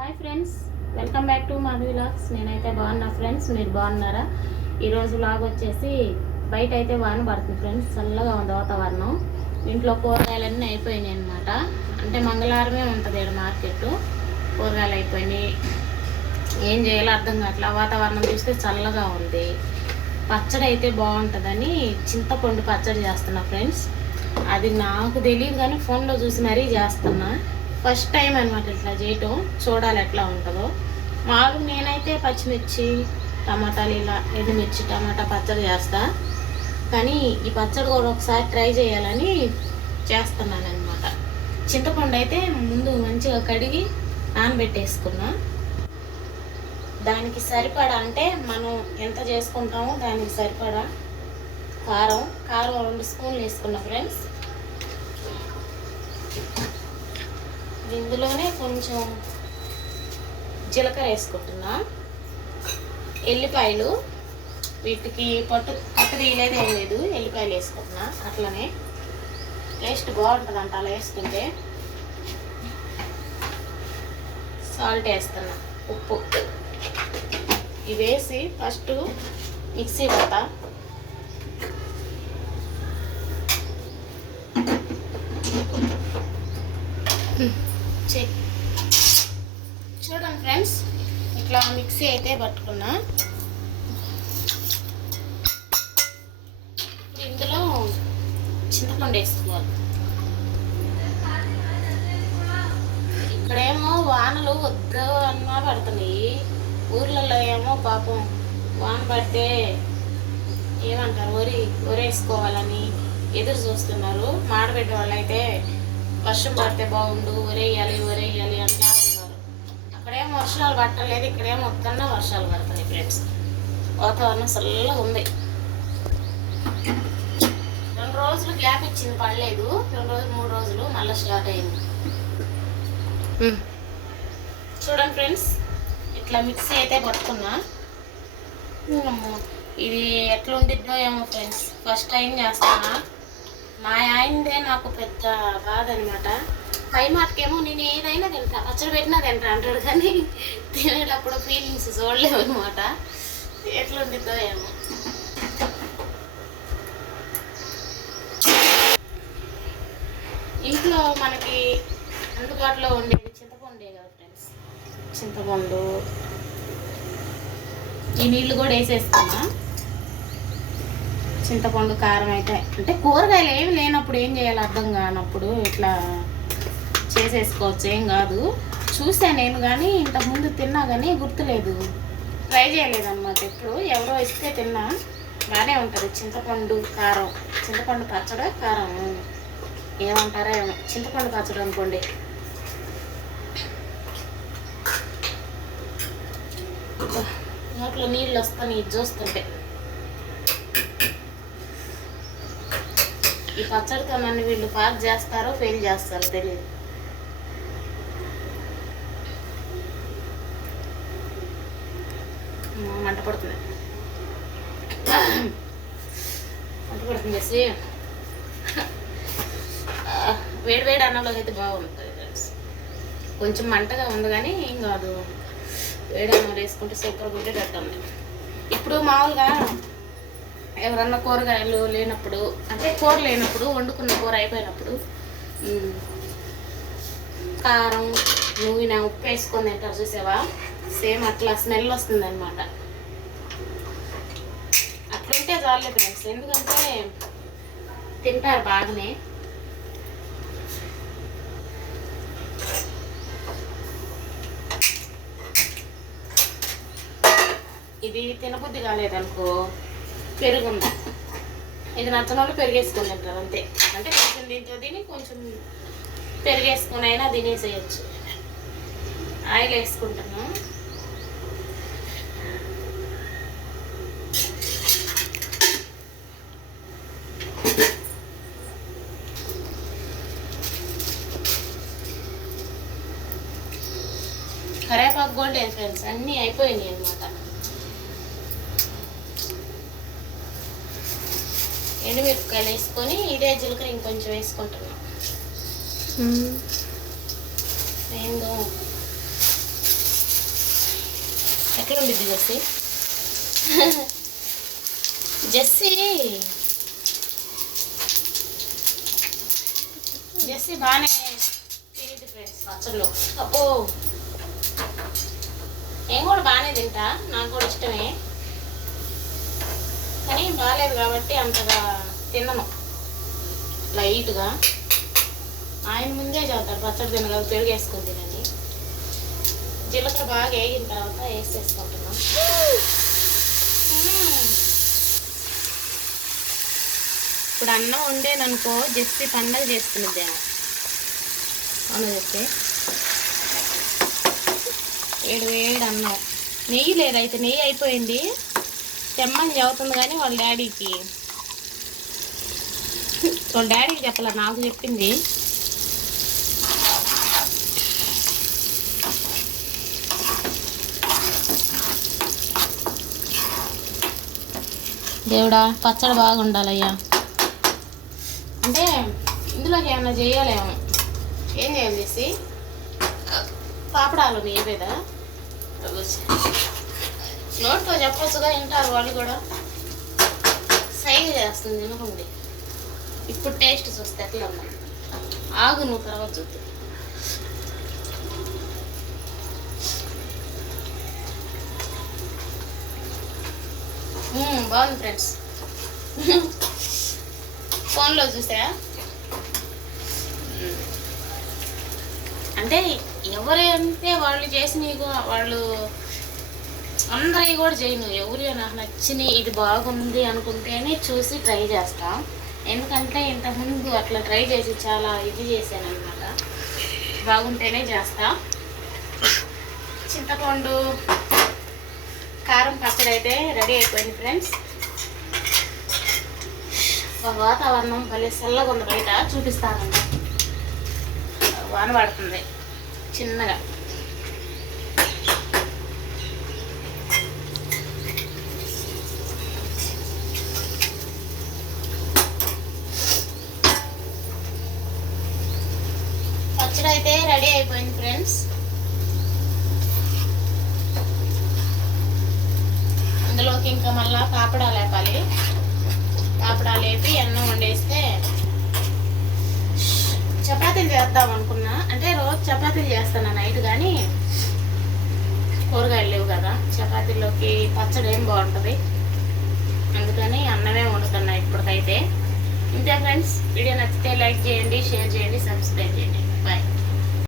Hi friends, welcome back to Madhavi vlogs. నేనైతే బాగున్నా friends, మీరు బాగున్నారా? ఈరోజు వ్లాగ్ వచ్చేసి బయట అయితే వాన పడుతుంది ఫ్రెండ్స్, చల్లగా ఉంది వాతావరణం. ఇంట్లో కూరగాయలన్నీ అయిపోయినాయి అనమాట. అంటే మంగళవారమే ఉంటుంది ఇక్కడ మార్కెట్. కూరగాయలు అయిపోయినాయి, ఏం చేయాలో అర్థం కావట్లా. వాతావరణం చూస్తే చల్లగా ఉంది. పచ్చడి అయితే బాగుంటుందని చింతపండు పచ్చడి చేస్తున్నా ఫ్రెండ్స్. అది నాకు తెలియదు కానీ ఫోన్లో చూసి మరీ చేస్తున్నా. ఫస్ట్ టైం అనమాట ఇట్లా చేయటం, చూడాలి ఎట్లా ఉంటుందో. మామూలు నేనైతే పచ్చిమిర్చి టమాటాలు ఇలా ఎండుమిర్చి టమాటా పచ్చడి చేస్తా, కానీ ఈ పచ్చడి కూడా ఒకసారి ట్రై చేయాలని చేస్తున్నాను అనమాట. చింతపండు అయితే ముందు మంచిగా కడిగి నానబెట్టేసుకున్నా. దానికి సరిపడా అంటే మనం ఎంత చేసుకుంటామో దానికి సరిపడా కారం 2 స్పూన్లు వేసుకున్నా ఫ్రెండ్స్. ఇందులోనే కొంచెం జీలకర్ర వేసుకుంటున్నా. ఎల్లిపాయలు, వీటికి పట్టు తీయలేదు ఏం లేదు, ఎల్లిపాయలు వేసుకుంటున్నా. అట్లనే టేస్ట్ బాగుంటుంది అంట అలా వేసుకుంటే. సాల్ట్ వేస్తున్నా, ఉప్పు. ఇవి వేసి ఫస్ట్ మిక్సీ పడతా. చూడండి ఫ్రెండ్స్, ఇట్లా మిక్సీ అయితే పట్టుకున్నా. ఇందులో చింతపండు వేసుకోవాలి. ఇక్కడేమో వానలు వద్దు అన్నా పడుతున్నాయి, ఊర్లలో ఏమో పాపం వాన పడితే ఏమంటారు ఒరేసుకోవాలని ఎదురు చూస్తున్నారు. మాడబెట్టే వాళ్ళు అయితే వర్షం పడితే బాగుండు, ఒరేయాలి అంటా ఉన్నారు. అక్కడేమో వర్షాలు పట్టలేదు, ఇక్కడేమో వద్దన్నా వర్షాలు పడుతున్నాయి ఫ్రెండ్స్. వాతావరణం చల్లగా ఉంది. 2 రోజులు గ్యాప్ ఇచ్చింది, పడలేదు. 2 రోజులు 3 రోజులు మళ్ళీ స్టార్ట్ అయింది. చూడండి ఫ్రెండ్స్, ఇట్లా మిక్సీ అయితే పట్టుకున్నా. ఇది ఎట్లా ఉండిద్దో ఏమో ఫ్రెండ్స్, ఫస్ట్ టైం చేస్తానా. మా ఆయనదే నాకు పెద్ద బాధ అనమాట. పై మాటకేమో నేను ఏదైనా తింటా, పచ్చడి పెట్టినా తింటా అంటాడు, కానీ తినేటప్పుడు ఫీలింగ్స్ చూడలేవు అనమాట. ఎట్లుంటుందో ఏమో. ఇంట్లో మనకి అందుబాటులో ఉండేది చింతపండే కదా ఫ్రెండ్స్. చింతపండు, ఈ నీళ్ళు కూడా వేసేసుకున్నా. చింతపండు కారం అయితే, అంటే కూరగాయలు ఏమి లేనప్పుడు ఏం చేయాలో అర్థం కానప్పుడు ఇట్లా చేసేసుకోవచ్చు, ఏం కాదు. చూసాను నేను, కానీ ఇంతకుముందు తిన్నా కానీ గుర్తులేదు, ట్రై చేయలేదన్నమాట. ఎప్పుడు ఎవరో ఇస్తే తిన్నా. బాగానే ఉంటుంది చింతపండు కారం, చింతపండు పచ్చడి కారం ఏమంటారో ఏమో, చింతపండు పచ్చడి అనుకోండి. నోట్లో నీళ్ళు వస్తాయి ఇది చూస్తుంటే. ఈ పచ్చడితో నన్ను వీళ్ళు పాస్ చేస్తారో ఫెయిల్ చేస్తారో తెలియదు. మంట పడుతుంది చేసి వేడి అన్నంలో అయితే బాగుంటుంది ఫ్రెండ్స్. కొంచెం మంటగా ఉంది కానీ ఏం కాదు, వేడి అన్నం వేసుకుంటే సూపర్ ఉండేటట్టు ఉంది. ఇప్పుడు మామూలుగా ఎవరన్నా కూరగాయలు లేనప్పుడు, అంటే కూర లేనప్పుడు, వండుకున్న కూర అయిపోయినప్పుడు కారం నూనె ఉప్పు వేసుకొని తింటారు చూసావా, సేమ్ అట్లా స్మెల్ వస్తుంది అనమాట. అట్లుంటే చాలే ఫ్రెండ్స్, ఎందుకంటే తింటారు బాగానే. ఇది తినబుద్ధి కాలేదనుకో, పెరుగుంది, ఇది నచ్చని వాళ్ళు పెరిగేసుకొని తింటారు అంతే. అంటే కొంచెం దీంతో తిని కొంచెం పెరిగేసుకొని అయినా తినేసేయచ్చు. ఆయిల్ వేసుకుంటున్నాం. కరేపాకు కూడా లేదు ఫ్రెండ్స్, అన్నీ అయిపోయినాయి అనమాట. ఎండుమిరపకాయలు వేసుకొని ఇదే జీలకర్ర ఇంకొంచెం వేసుకుంటున్నాం. ఏందో ఎట్లుండిద్ది జెస్సీ? జెస్సీ జెస్సీ బాగానే తినేది ఫ్రెండ్స్ పచ్చళ్ళు. అబ్బో నేను కూడా బాగానే తింటా, నాకు కూడా ఇష్టమే, కానీ బాగాలేదు కాబట్టి అంతగా తినను. లైట్గా ఆయన ముందే చదువుతాడు పచ్చడి తినగలదు, పెరుగు వేసుకొని తినని. జీలకర్ర బాగా వేగిన తర్వాత వేసేసుకుంటున్నాం. ఇప్పుడు అన్నం వండేననుకో జెస్సీ పండగ చేసుకునిద్దేమో. అవును జెస్సీ, వేడి అన్నం. నెయ్యి లేదైతే, నెయ్యి అయిపోయింది తెమ్మని చెబుతుంది, కానీ వాళ్ళ డాడీకి చెప్పాల, నాకు చెప్పింది. దేవుడా పచ్చడి బాగుండాలయ్యా. అంటే ఇందులోకి ఏమన్నా చేయాలేమో. ఏం చేయాలి చేసి పాపడాలు నీవేదా నోట్తో చెప్పొచ్చుగా, వింటారు వాళ్ళు కూడా. సైగ చేస్తుంది తినకుండి. ఇప్పుడు టేస్ట్ చూస్తే ఎట్లా ఉన్నా ఆగు, నువ్వు తర్వాత చూద్దు. బాగుంది ఫ్రెండ్స్. ఫోన్లో చూసా. అంటే ఎవరైతే వాళ్ళు చేసినవి వాళ్ళు అందరివి కూడా చేయను. ఎవరు నాకు నచ్చినవి ఇది బాగుంది అనుకుంటేనే చూసి ట్రై చేస్తా. ఎందుకంటే ఇంతకుముందు అట్లా ట్రై చేసి చాలా ఇది చేశాను అనమాట. బాగుంటేనే చేస్తా. చింతపండు కారం పచ్చడి అయితే రెడీ అయిపోయింది ఫ్రెండ్స్. వాతావరణం భలే చల్లగా ఉంది, బయట చూపిస్తానండి. వాన పడుతుంది చిన్నగా. పచ్చడి అయితే రెడీ అయిపోయింది ఫ్రెండ్స్. అందులోకి ఇంకా మళ్ళా పాపడాలు వేపాలి. పాపడాలు వేపి అన్నం వండేస్తే చపాతీలు చేద్దాం అనుకున్నా. అంటే రోజు చపాతీలు చేస్తాను నైట్, కానీ కూరగాయలు లేవు కదా, చపాతీలోకి పచ్చడి ఏం బాగుంటుంది, అందుకని అన్నమే వండుతున్నా ఇప్పటికైతే. ఇంతే ఫ్రెండ్స్, వీడియో నచ్చితే లైక్ చేయండి, షేర్ చేయండి, సబ్స్క్రైబ్ చేయండి.